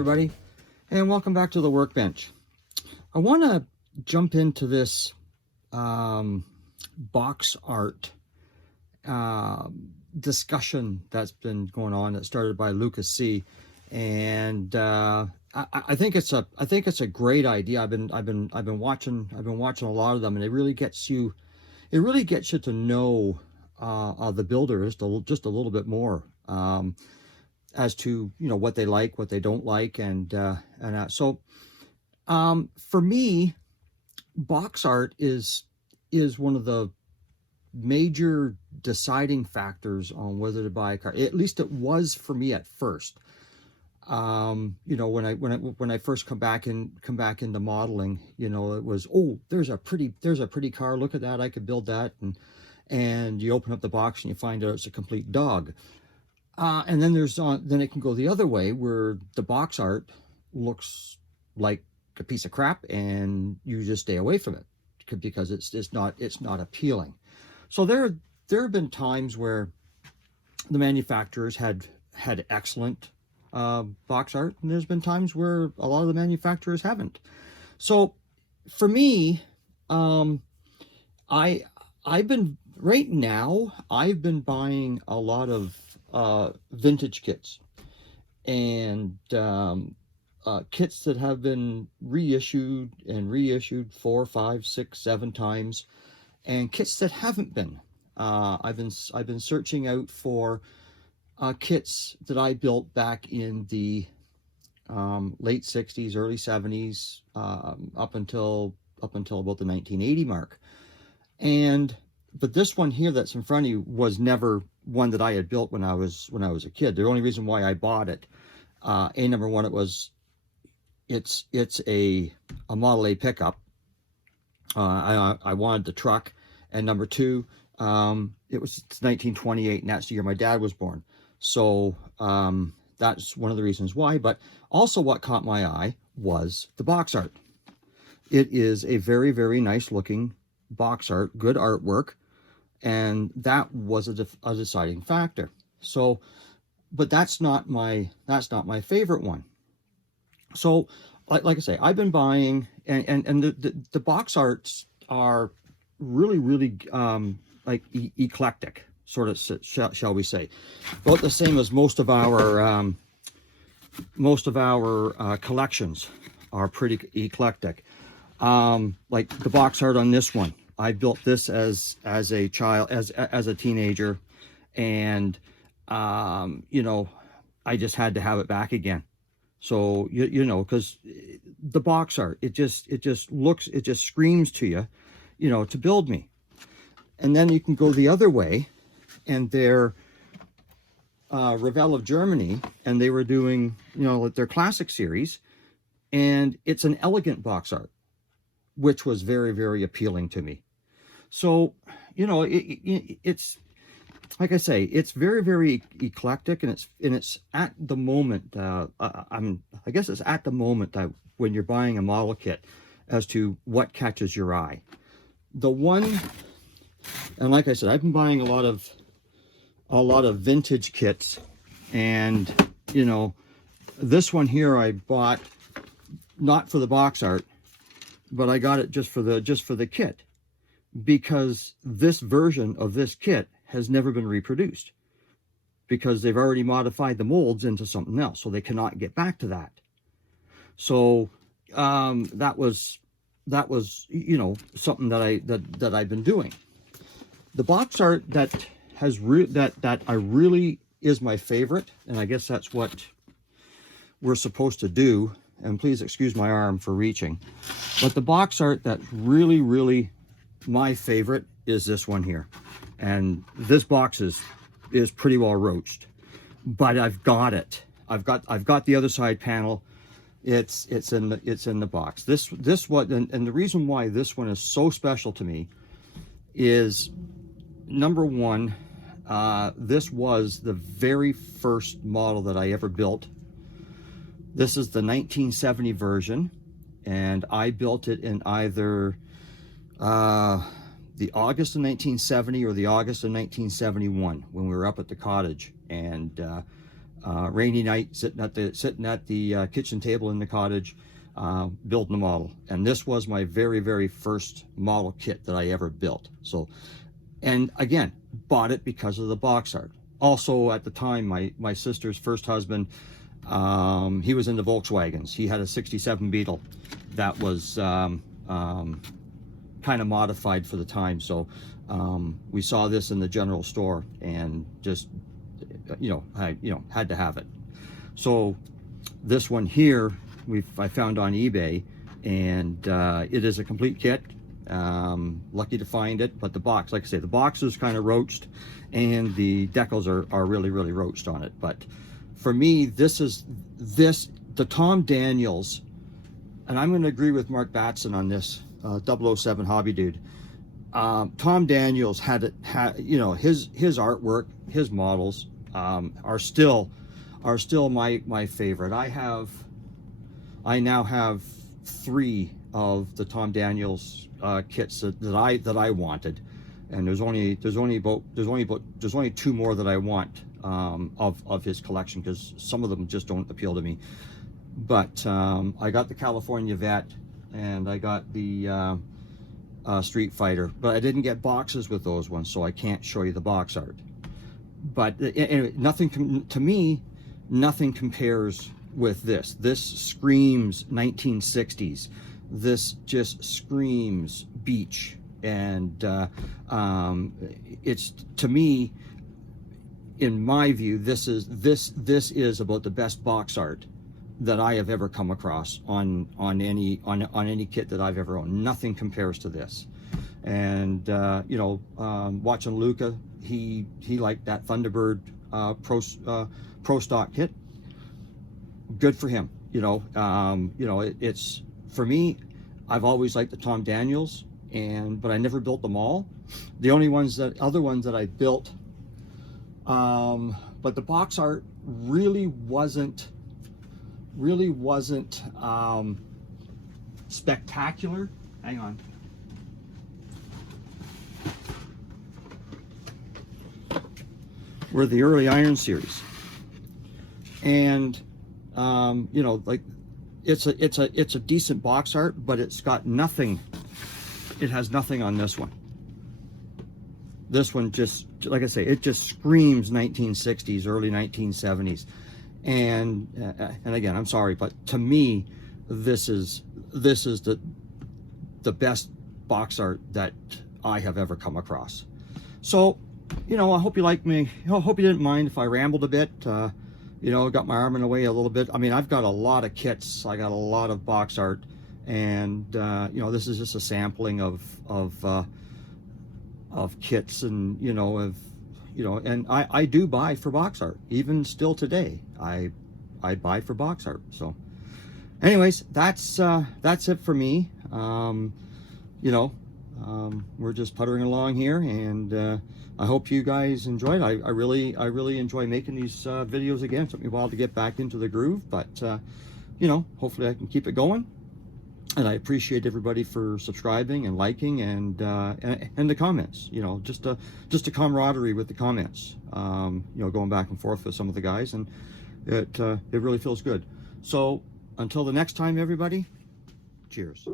everybody, and welcome back to the workbench. I want to jump into this box art discussion that's been going on, that started by Lucas C. And I think it's a great idea. I've been watching a lot of them, and it really gets you to know the builders just a little bit more. As to what they like, what they don't like, and so for me, box art is one of the major deciding factors on whether to buy a car. At least it was for me at first. When I first come back into modeling, it was, oh, there's a pretty car. Look at that, I could build that, and you open up the box and you find out it's a complete dog. And then then it can go the other way, where the box art looks like a piece of crap and you just stay away from it because it's not appealing. So there have been times where the manufacturers had excellent box art, and there's been times where a lot of the manufacturers haven't. So for me, I've been buying a lot of vintage kits, and kits that have been reissued 4, 5, 6, 7 times, and kits that haven't been. I've been searching out for kits that I built back in the late 60s, early 70s, up until about the 1980 mark. But this one here that's in front of you was never one that I had built when I was a kid. The only reason why I bought it, number one, it's a Model A pickup. I wanted the truck, and number two, it's 1928, and that's the year my dad was born. So that's one of the reasons why. But also, what caught my eye was the box art. It is a very, very nice looking box art, good artwork. And that was a deciding factor. So, but that's not my favorite one. So, like I say, I've been buying, and the box arts are really, really eclectic, sort of, shall we say, about the same as most of our collections are pretty eclectic. Like the box art on this one, I built this as a child, as a teenager, and I just had to have it back again. So because the box art, it just screams to you, to build me. And then you can go the other way, and they're Revell of Germany, and they were doing their classic series, and it's an elegant box art, which was very, very appealing to me. So, it's like I say, it's very, very eclectic, and it's at the moment. I guess it's at the moment that when you're buying a model kit, as to what catches your eye. The one, and like I said, I've been buying a lot of vintage kits, and this one here I bought not for the box art, but I got it just for the kit, because this version of this kit has never been reproduced, because they've already modified the molds into something else, so they cannot get back to that. So that was something that I've been doing. The box art that I really is my favorite, and I guess that's what we're supposed to do, and please excuse my arm for reaching, but the box art that's really, really my favorite is this one here. And this box is pretty well roached, but I've got it. I've got the other side panel. It's in the box. This one, and the reason why this one is so special to me is, number one, this was the very first model that I ever built. This is the 1970 version, and I built it in either the August of 1970 or the August of 1971 when we were up at the cottage, and rainy night, sitting at the kitchen table in the cottage, building a model. And this was my very first model kit that I ever built. So, and again, bought it because of the box art. Also, at the time, my sister's first husband, he was into Volkswagens. He had a '67 Beetle that was kind of modified for the time. So we saw this in the general store and just, I had to have it. So this one here, I found on eBay, and it is a complete kit. Lucky to find it, but the box, like I say, the box is kind of roached, and the decals are really roached on it. But for me, the Tom Daniels, and I'm going to agree with Mark Batson on this, 007 Hobby Dude. Tom Daniels had his artwork, his models are still my favorite. I now have 3 of the Tom Daniels kits that I wanted, and there's only 2 more that I want of his collection, because some of them just don't appeal to me. But I got the California Vet, and I got the Street Fighter, but I didn't get boxes with those ones, so I can't show you the box art. But anyway, to me, nothing compares with this. This screams 1960s. This just screams beach, and it's, to me, in my view, this is about the best box art that I have ever come across on any kit that I've ever owned. Nothing compares to this. And watching Luca, he liked that Thunderbird Pro Stock kit. Good for him. It's, for me, I've always liked the Tom Daniels, but I never built them all. The only other ones that I built, but the box art really wasn't spectacular. Hang on. Were the early Iron series, and like it's a decent box art, but it's got nothing. It has nothing on this one. This one, just like I say, it just screams 1960s, early 1970s. And again, I'm sorry, but to me, this is the best box art that I have ever come across. So, I hope you like me. I hope you didn't mind if I rambled a bit. Got my arm in the way a little bit. I mean, I've got a lot of kits. I got a lot of box art, and this is just a sampling of kits, and and I do buy for box art. Even still today, I buy for box art. So anyways, that's it for me. We're just puttering along here, and I hope you guys enjoyed. I really enjoy making these videos again. It took me a while to get back into the groove, but hopefully I can keep it going. And I appreciate everybody for subscribing and liking, and the comments. Just a camaraderie with the comments. Going back and forth with some of the guys, and it really feels good. So until the next time, everybody, cheers.